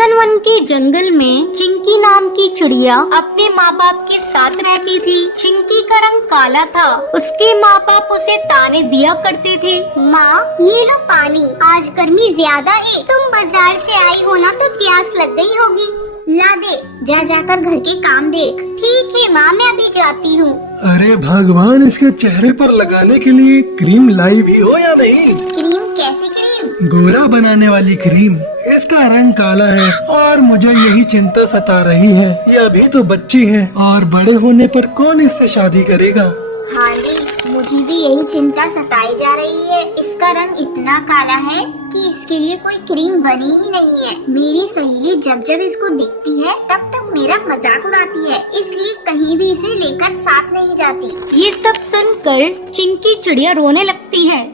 नंदनवन के जंगल में चिंकी नाम की चिड़िया अपने माँ बाप के साथ रहती थी। चिंकी का रंग काला था। उसके माँ बाप उसे ताने दिया करते थे। माँ, ये लो पानी, आज गर्मी ज्यादा है, तुम बाजार से आई हो ना तो प्यास लग गई होगी। ला दे, जा जाकर घर के काम देख। ठीक है माँ, मैं अभी जाती हूँ। अरे भगवान, इसके चेहरे पर लगाने के लिए क्रीम लाई भी हो या नहीं? क्रीम? कैसी क्रीम? गोरा बनाने वाली क्रीम। इसका रंग काला है और मुझे यही चिंता सता रही है। ये अभी तो बच्ची है और बड़े होने पर कौन इससे शादी करेगा? हाँ जी, मुझे भी यही चिंता सताई जा रही है। इसका रंग इतना काला है कि इसके लिए कोई क्रीम बनी ही नहीं है। मेरी सहेली जब जब इसको दिखती है तब तक मेरा मजाक उड़ाती है, इसलिए कहीं भी इसे लेकर साथ नहीं जाती। ये सब सुनकर चिंकी चिड़िया रोने लगती है।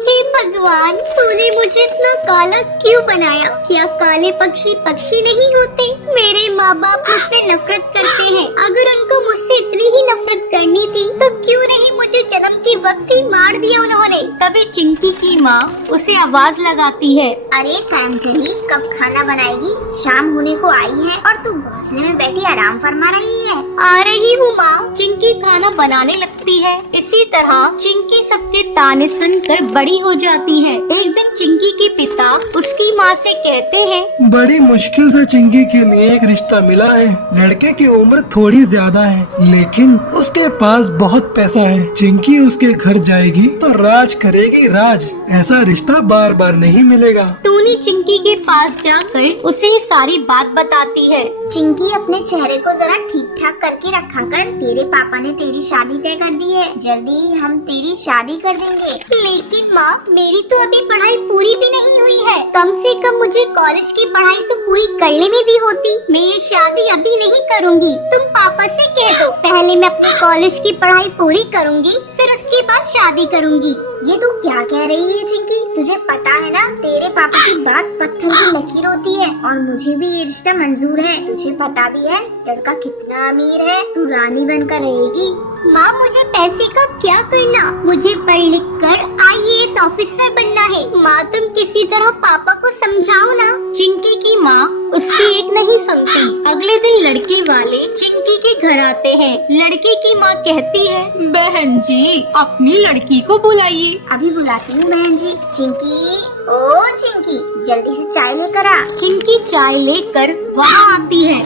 हे भगवान, तूने मुझे इतना काला क्यों बनाया? क्या काले पक्षी पक्षी नहीं होते? मेरे माँ बाप मुझसे नफरत करते हैं। अगर उनको मुझसे इतनी ही नफरत करनी थी तो क्यों नहीं मुझे जन्म के वक्त ही मार दिया उन्होंने? तभी चिंकी की माँ उसे आवाज लगाती है। अरे कांजलि, कब खाना बनाएगी? शाम होने को आई है और तू घोंसले में बैठी आराम फरमा रही है। आ रही हूँ माँ। चिंकी खाना बनाने लगती है। इसी तरह चिंकी सबके ताने सुनकर बड़ी हो जाती है। एक दिन चिंकी के पिता उसकी माँ से कहते हैं, बड़ी मुश्किल से चिंकी के लिए एक रिश्ता मिला है। लड़के की उम्र थोड़ी ज्यादा है, लेकिन उसके पास बहुत पैसा है। चिंकी उसके घर जाएगी तो राज करेगी राज। ऐसा रिश्ता बार बार नहीं मिलेगा। टूनी चिंकी के पास जाकर उसे सारी बात बताती है। चिंकी, अपने चेहरे को जरा ठीक ठाक करके रखा कर। तेरे पापा ने तेरी शादी तय कर दी है, जल्दी ही हम तेरी शादी कर देंगे। लेकिन माँ, मेरी तो अभी पढ़ाई पूरी भी नहीं हुई है। कम से कम मुझे कॉलेज की पढ़ाई तो पूरी कर लेने दी होती। मैं ये शादी अभी नहीं करूँगी। तुम पापा से कह दो, पहले मैं अपनी कॉलेज की पढ़ाई पूरी करूँगी, फिर उसके बाद शादी करूँगी। ये तू क्या कह रही है चिंकी? तुझे पता है ना, तेरे पापा की बात पत्थर की लकीर होती है और मुझे भी ये रिश्ता मंजूर है। तुझे पता भी है लड़का कितना अमीर है। तू रानी बनकर रहेगी। माँ, मुझे पैसे का क्या करना? मुझे पढ़ लिख कर IAS ऑफिसर बनना है। माँ, तुम किसी तरह पापा को समझाओ ना। चिंकी की माँ उसकी एक नहीं सुनती। अगले दिन लड़के वाले चिंकी के घर आते हैं। लड़के की माँ कहती है, बहन जी, अपनी लड़की को बुलाइए। अभी बुलाती हूँ बहन जी। चिंकी, ओ चिंकी, जल्दी से चाय लेकर आ। चिंकी चाय लेकर वहाँ आती है।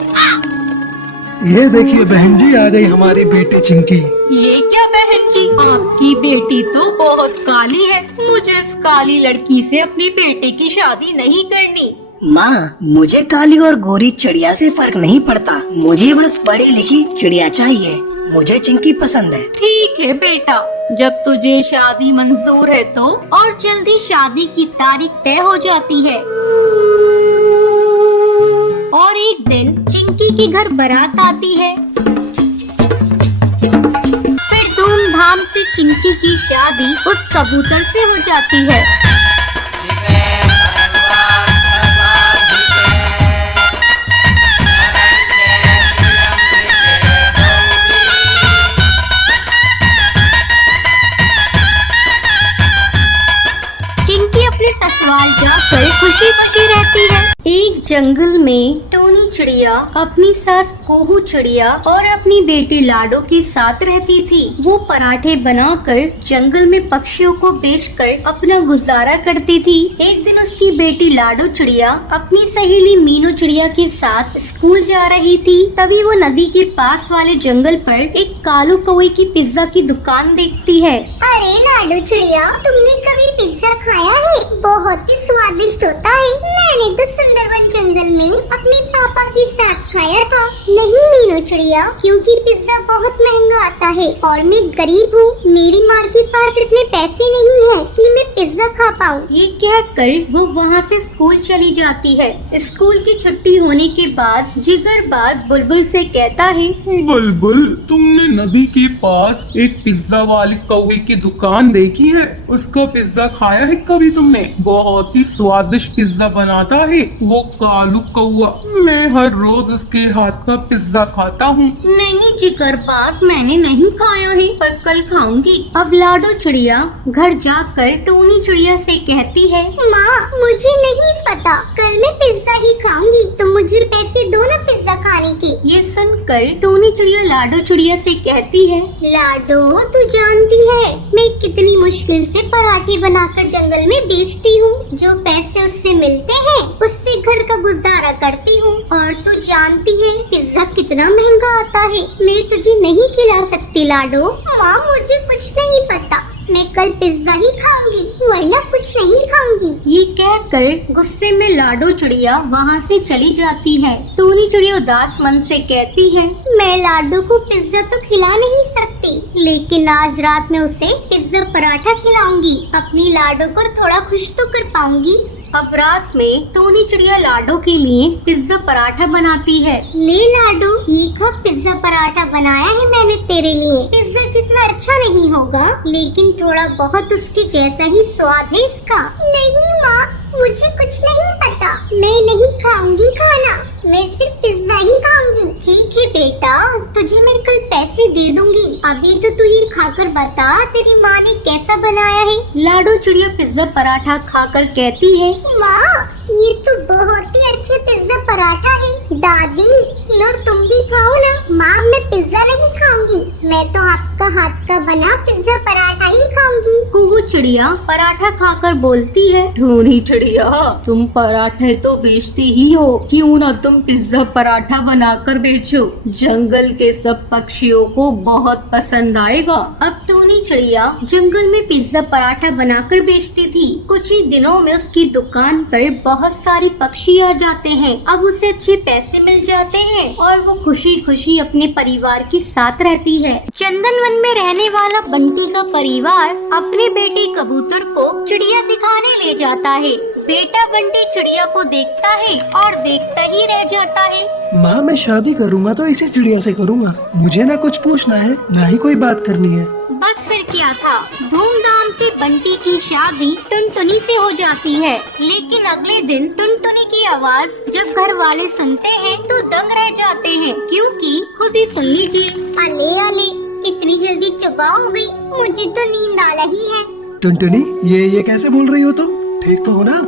ये देखिए बहन जी, आ गई हमारी बेटी चिंकी। ये क्या बहन जी, आपकी बेटी तो बहुत काली है। मुझे इस काली लड़की से अपनी बेटे की शादी नहीं करनी। माँ, मुझे काली और गोरी चिड़िया से फर्क नहीं पड़ता। मुझे बस पढ़ी लिखी चिड़िया चाहिए। मुझे चिंकी पसंद है। ठीक है बेटा, जब तुझे शादी मंजूर है तो। और जल्दी शादी की तारीख तय हो जाती है। और एक दिन चिंकी के घर बारात आती है। फिर धूमधाम से चिंकी की शादी उस कबूतर से हो जाती है। चिंकी अपने ससुराल जाकर खुशी खुशी रहती है। एक जंगल में टूनी चिड़िया अपनी सास कोहू चिड़िया और अपनी बेटी लाडो के साथ रहती थी। वो पराठे बनाकर जंगल में पक्षियों को बेचकर अपना गुजारा करती थी। एक दिन उसकी बेटी लाडो चिड़िया अपनी सहेली मीनू चिड़िया के साथ स्कूल जा रही थी। तभी वो नदी के पास वाले जंगल पर एक कालू कौवे की पिज्जा की दुकान देखती है। अरे लाडो चिड़िया, तुमने कभी पिज्जा खाया है? बहुत ही स्वादिष्ट होता है। मैंने तो सुंदरवन जंगल में अपने पापा के साथ खाया था। नहीं मीनू चिड़िया, क्योंकि पिज्जा बहुत महंगा आता है और मैं गरीब हूँ। मेरी माँ के पास इतने पैसे नहीं है कि मैं पिज्जा खा पाऊँ। ये कहकर वो वहाँ से स्कूल चली जाती है। स्कूल की छुट्टी होने के बाद जिगरबाज बुलबुल से कहता है, बुलबुल, तुमने नदी के पास एक पिज्जा वाले कौवे के की दुकान देखी है? उसका पिज्जा खाया है कभी तुमने? बहुत ही स्वादिष्ट पिज्जा बनाता है वो कालू कौआ। मैं हर रोज उसके हाथ का पिज्जा खाता हूँ। नहीं जिगरबाज, मैंने नहीं खाया है, पर कल खाऊंगी। अब लाडो चिड़िया घर जाकर टोनी चिड़िया से कहती है, माँ मुझे नहीं पता, कल मैं पिज्जा ही खाऊंगी, तो मुझे पैसे दो ना पिज्जा खाने के। ये सुनकर टोनी चिड़िया लाडो चिड़िया से कहती है, लाडो तू जानती है मैं कितनी मुश्किल से पराठे बनाकर जंगल में बेचती हूँ। जो पैसे उससे मिलते हैं उससे घर का गुजारा करती हूँ। और तू जानती है पिज्जा कितना महंगा आता है। मैं तुझे नहीं खिला सकती लाडो। माँ मुझे कुछ नहीं पता, मैं कल पिज्जा ही खाऊंगी वरना कुछ नहीं खाऊंगी। ये कहकर गुस्से में लाडो चिड़िया वहाँ से चली जाती है। टोनी चिड़िया उदास मन से कहती है, मैं लाडो को पिज्जा तो खिला नहीं सकती, लेकिन आज रात में उसे पिज्जा पराठा खिलाऊंगी। अपनी लाडो को थोड़ा खुश तो कर पाऊंगी। अब रात में टोनी चिड़िया लाडो के लिए पिज्जा पराठा बनाती है। ले लाडो, ये खा पिज्जा पराठा बनाया है मैंने तेरे लिए। पिज्जा जितना अच्छा नहीं होगा, लेकिन थोड़ा बहुत उसके जैसा ही स्वाद है इसका। नहीं माँ, मुझे कुछ नहीं पता, मैं नहीं खाऊंगी खाना, मैं सिर्फ पिज्जा ही खाऊंगी। ठीक है बेटा, तुझे मैं कल पैसे दे दूंगी। अभी तो तू ये खाकर बता तेरी माँ ने कैसा बनाया है। लाडो चिड़िया पिज्जा पराठा खाकर कहती है, माँ ये तो बहुत ही अच्छे पिज्जा पराठा है। दादी लो तुम भी खाओ ना। माँ मैं पिज्जा नहीं खाऊंगी, मैं तो आपका हाथ का बना पिज्जा पराठा ही खाऊंगी। कुहू चिड़िया पराठा खाकर बोलती है, टोनी चिड़िया तुम पराठे तो बेचती ही हो, क्यों ना तुम पिज्जा पराठा बनाकर बेचो, जंगल के सब पक्षियों को बहुत पसंद आएगा। अब टोनी चिड़िया जंगल में पिज्जा पराठा बनाकर बेचती थी। कुछ ही दिनों में उसकी दुकान पर बहुत सारे पक्षी आ जाते हैं। अब उसे अच्छे पैसे मिल जाते हैं और वो खुशी खुशी अपने परिवार के साथ रहती है। चंदन वन में रहने वाला बंटी का परिवार अपने बेटे कबूतर को चिड़िया दिखाने ले जाता है। बेटा बंटी चिड़िया को देखता है और देखता ही रह जाता है। माँ मैं शादी करूँगा तो इसी चिड़िया से करूँगा, मुझे ना कुछ पूछना है ना ही कोई बात करनी है। बस फिर क्या था, धूमधाम से बंटी की शादी टुनटुनी से हो जाती है। लेकिन अगले दिन टुनटुनी की आवाज जब घर वाले सुनते हैं तो दंग रह जाते हैं, क्योंकि खुद ही सुन लीजिए। अले अले, इतनी जल्दी चुका हो गई, मुझे तो नींद आ रही है। टुनटुनी ये कैसे बोल रही हो तुम, ठीक तो हो ना?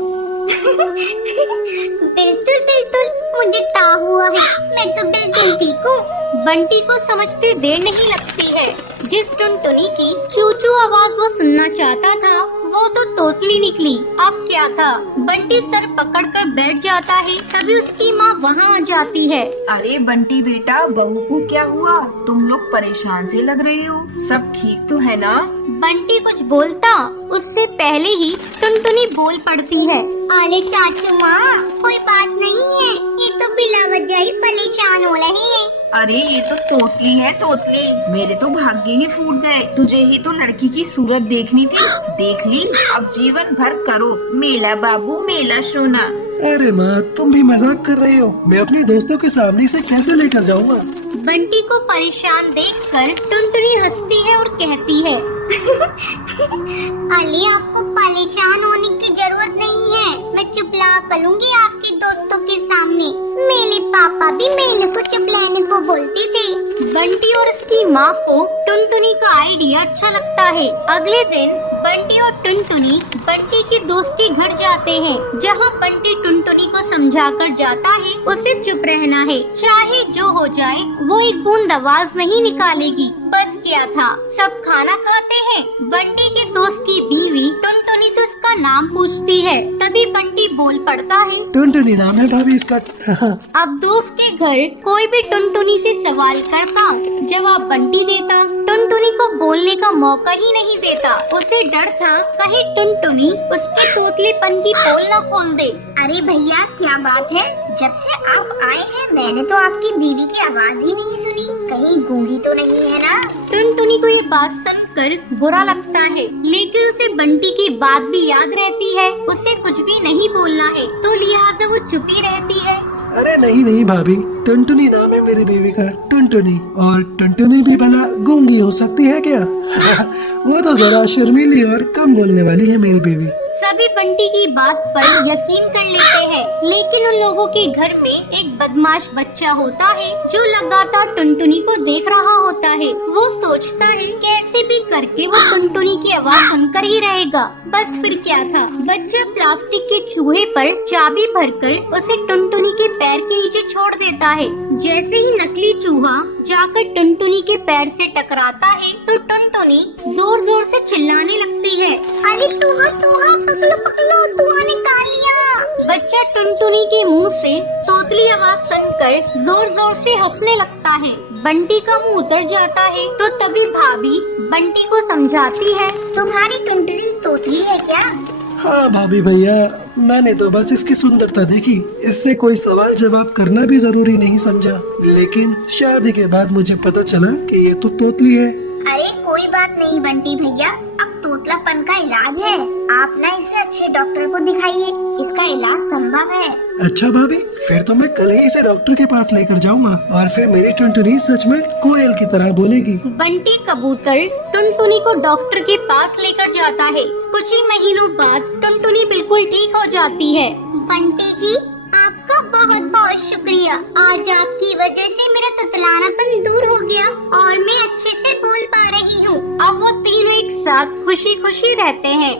बिल्कुल बिल्कुल, मुझे ता हुआ है, मैं तो बिल्कुल ठीक हूँ। बंटी को समझते देर नहीं लगती है। जिस टुनटुनी की चूचू आवाज वो सुनना चाहता था वो तो तोतली निकली। अब क्या था, बंटी सर पकड़कर बैठ जाता है, तभी उसकी माँ वहाँ आ जाती है। अरे बंटी बेटा, बहू को क्या हुआ? तुम लोग परेशान से लग रहे हो, सब ठीक तो है ना? बंटी कुछ बोलता उससे पहले ही टुनटुनी बोल पड़ती है, अरे चाचू माँ कोई बात नहीं है, ये तो बिला वजह ही परेशान हो रहे हैं। अरे ये तो तोतली है तोतली, मेरे तो भाग्य ही फूट गए। तुझे ही तो लड़की की सूरत देखनी थी, देख ली। अब जीवन भर करो मेला बाबू मेला सोना। अरे माँ तुम भी मजाक कर रही हो, मैं अपनी दोस्तों के सामने से कैसे लेकर जाऊँगा? बंटी को परेशान देखकर टुनटुनी हंसती है और कहती है, अली आपको परेशान होने की जरूरत नहीं है, मैं चुपला करूंगी आपके दोस्तों के सामने। मेरे पापा भी मेले को चुपलाने को बोलते थे। बंटी और उसकी माँ को टुनटुनी का आइडिया अच्छा लगता है। अगले दिन बंटी और टुनटुनी बंटी की दोस्त के घर जाते हैं, जहाँ बंटी टुनटुनी को समझाकर जाता है उसे चुप रहना है, चाहे जो हो जाए वो एक बूंद आवाज नहीं निकालेगी। बस क्या था, सब खाना खाते हैं। बंटी के दोस्त की बीवी टुनटुनी से उसका नाम पूछती है, तभी बंटी बोल पड़ता है, टुनटुनी नाम है भाभी इसका। अब दोस्त के घर कोई भी टुनटुनी से सवाल करता, जवाब बंटी देता। टुनटुनी को बोलने का मौका ही नहीं देता। उसे डर था कहीं टुनटुनी उसके तोतलेपन की पोल न खोल दे। अरे भैया क्या बात है, जब से आप आए हैं मैंने तो आपकी बीवी की आवाज ही नहीं सुनी, कहीं गूंगी तो नहीं है ना? टुनटुनी को ये बात सुनकर बुरा लगता है, लेकिन उसे बंटी की बात भी याद रहती है। उसे कुछ भी नहीं बोलना है, तो लिहाजा वो चुप ही रहती है। अरे नहीं भाभी, टुनटुनी नाम है मेरी मेरी बीवी का टुनटुनी। और टुनटुनी भी भला गूंगी हो सकती है क्या? वो तो जरा शर्मीली और कम बोलने वाली है मेरी बीवी। सभी बंटी की बात पर यकीन कर लेते हैं, लेकिन उन लोगों के घर में एक बदमाश बच्चा होता है जो लगातार टुनटुनी को देख रहा होता है। वो सोचता है कैसे भी करके वो टुनटुनी की आवाज सुनकर ही रहेगा। बस फिर क्या था, बच्चा प्लास्टिक के चूहे पर चाबी भरकर उसे टुनटुनी के पैर के नीचे छोड़ देता है। जैसे ही नकली चूहा जाकर टुनटुनी के पैर से टकराता है तो टुनटुनी जोर जोर से चिल्लाने लगती है, अरे तुहा तुहा पकलो पकलो, तुहा निकाल लिया। बच्चा टुनटुनी के मुंह से तोतली आवाज सुनकर जोर जोर से हंसने लगता है। बंटी का मुंह उतर जाता है तो तभी भाभी बंटी को समझाती है, तुम्हारी टुनटुनी तोतली है क्या? हाँ भाभी भैया, मैंने तो बस इसकी सुंदरता देखी, इससे कोई सवाल जवाब करना भी जरूरी नहीं समझा। लेकिन शादी के बाद मुझे पता चला कि ये तो तोतली है। अरे कोई बात नहीं बंटी भैया, अब तोतलापन का इलाज है। आप ना इसे अच्छे डॉक्टर को दिखाइए, इसका इलाज संभव है। अच्छा भाभी, फिर तो मैं कल ही इसे डॉक्टर के पास लेकर जाऊंगा और फिर मेरी टुनटुनी सच में कोयल की तरह बोलेगी। बंटी कबूतर टुनटुनी को डॉक्टर के पास लेकर जाता है। कुछ ही महीनों बाद टुनटुनी बिल्कुल ठीक हो जाती है। बंटी जी, आपका बहुत बहुत शुक्रिया। आज आपकी वजह से मेरा तुतलानापन दूर हो गया और मैं अच्छे से बोल पा रही हूँ। अब वो तीनों एक साथ खुशी खुशी रहते हैं।